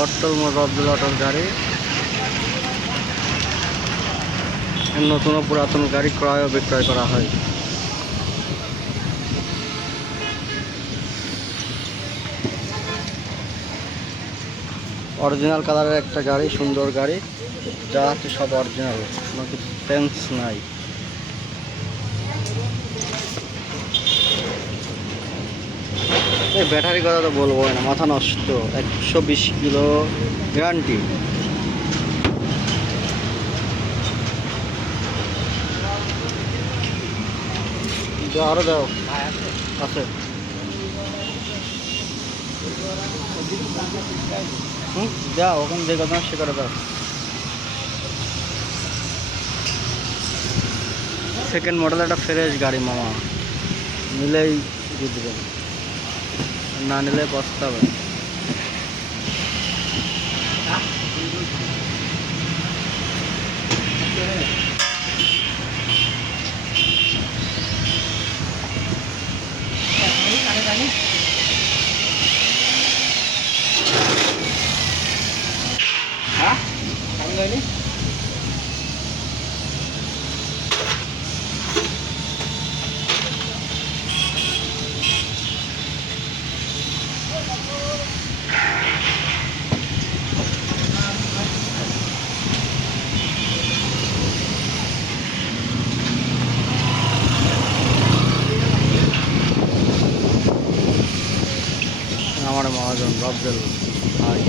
বটতল মোড় রবদুল অটোর গাড়ি। নতুন ও পুরাতন গাড়ি ক্রয় ও বিক্রয় করা হয়। অরিজিনাল কালারের একটা গাড়ি, সুন্দর গাড়ি, যা আছে সব অরিজিনাল, কোনো কিছু চেঞ্জ নাই। এই ব্যাটারি কথা তো বলবো না, মাথা নষ্ট। 120 কিলো গ্যারান্টি। আরো দাও আছে। যাও ওখানে যে কথা সে করে দাও। সেকেন্ড মডেল একটা ফ্রেশ গাড়ি মামা, নিলেই দিয়ে দেবেন, না নিলে পস্তাবে। আমার মহাজন রবদুল ভাই।